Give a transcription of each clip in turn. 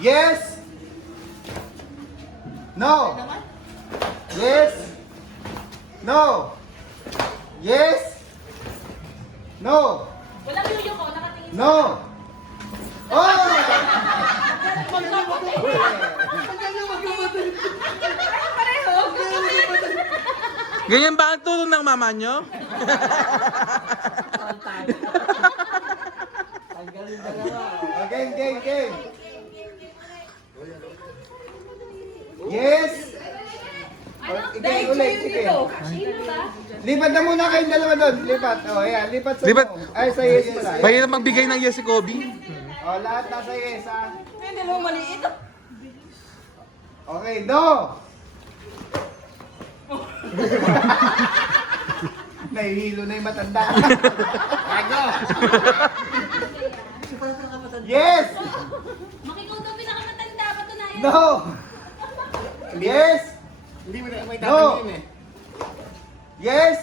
Yes. No. Yes. No. Yes. No. Walang yuyo ko, nakatingin sa... No. Oh! Pareho. Ganyan ba ang tulong ng mama nyo? Again, game. Yes. Ano? Again, ulit, sige. Sino ba? Lipat na muna kayong dalawa doon. Lipat. Oh, ayan. Lipat sa Lipat. no. Ay, sa yes pala. Mahirap magbigay ng yes si Kobe. Oh, lahat nasa yes, ha? May dalawang maliit. Okay, no! Nahihilo na yung matanda. Ano? Yes! Makikaw daw pinakamatanda, patunayan. No! Yes! Hindi mo na may No! tatanungin eh. Yes!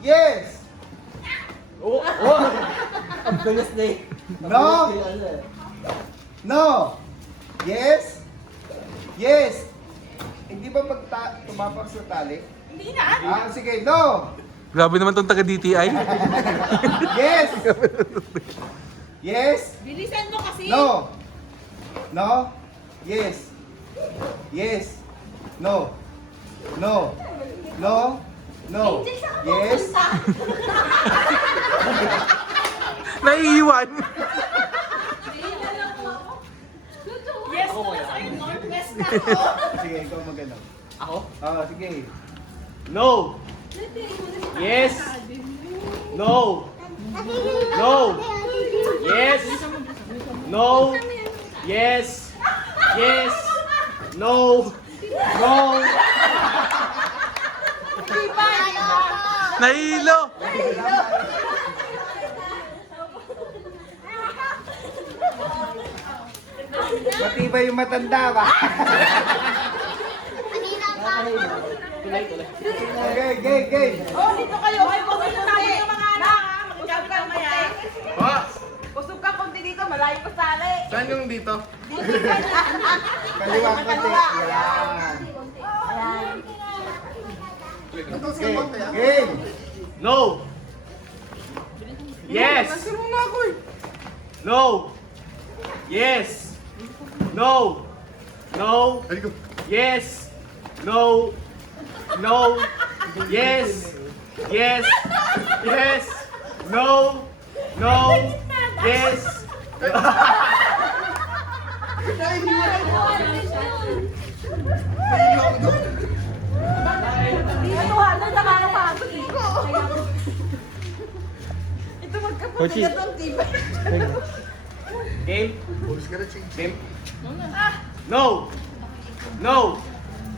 Yes! Ang bilis na eh. No! No! Yes! Yes! Hindi ba pag tumapak sa tali? Hindi na. Ah, sige, no! Grabe naman tong taga-DTI. Yes! Yes! Bilisan mo kasi. No! No! Yes! Yes! No! No! No! No! Angel, saan ka Yes! pupunta? Naiiwan. Yes, no. Sa'yo, Northwest na ako. Sige, ikaw magano. Ako? Ah, sige. No! Yes! No! No! Yes! No! Yes! Yes! No! No! Nahilo. Matibay yung matanda ba? Okay, game. Oh, dito kayo. Ay, kusog na tayo ng mga anak. Kusog ka maya. Ha? Kusog ka konti dito. Malayo pa sali. Saan yung dito? Kaliwang konti. Yan. Okay, game. No! Yes! No! Yes! No! No! Yes! No! No! Yes! Yes! Yes! No! No! Yes! Katuhanan na kakapagod dito. Ito magkapatid na itong tibay. Game? Game? No! No!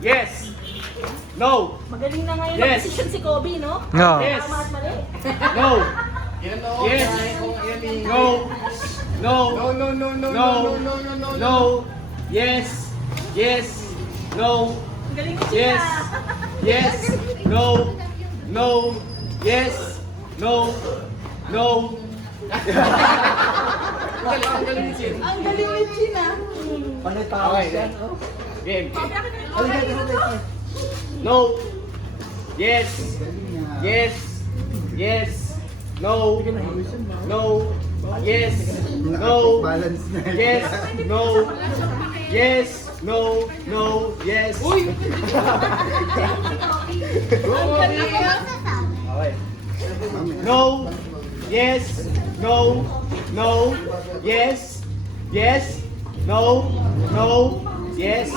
Yes! No! Magaling na ngayon Yes. mag-decision si Kobe, no? No. Yes! Tama at mali. No! Yes! No! No! No! Yes! Yes! No! Ang galing ni Yes! Gina. Yes! No! No! Yes! No! No! Ang galing ni Chin. Ang galing ni Gina. Okay. Game. No! Yes! Yes! Yes! No! No! Yes! No! Balance na. Yes! No! Yes! No! No! Yes! Uy! Okay. No! Yes! No! No! Yes! Yes! No! No! Yes!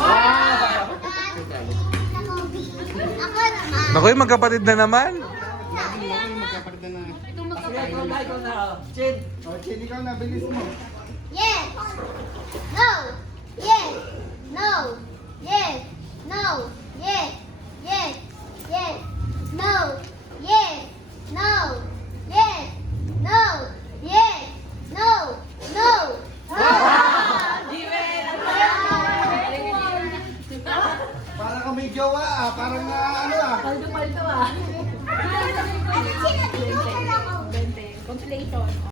Naku, yung magkapatid na naman. Chin. Oh, Chin, ikaw na. Bilis mo. Yes. No. Yes. No. Yes. No. Yes. Yes. Yes. No. Yes. No.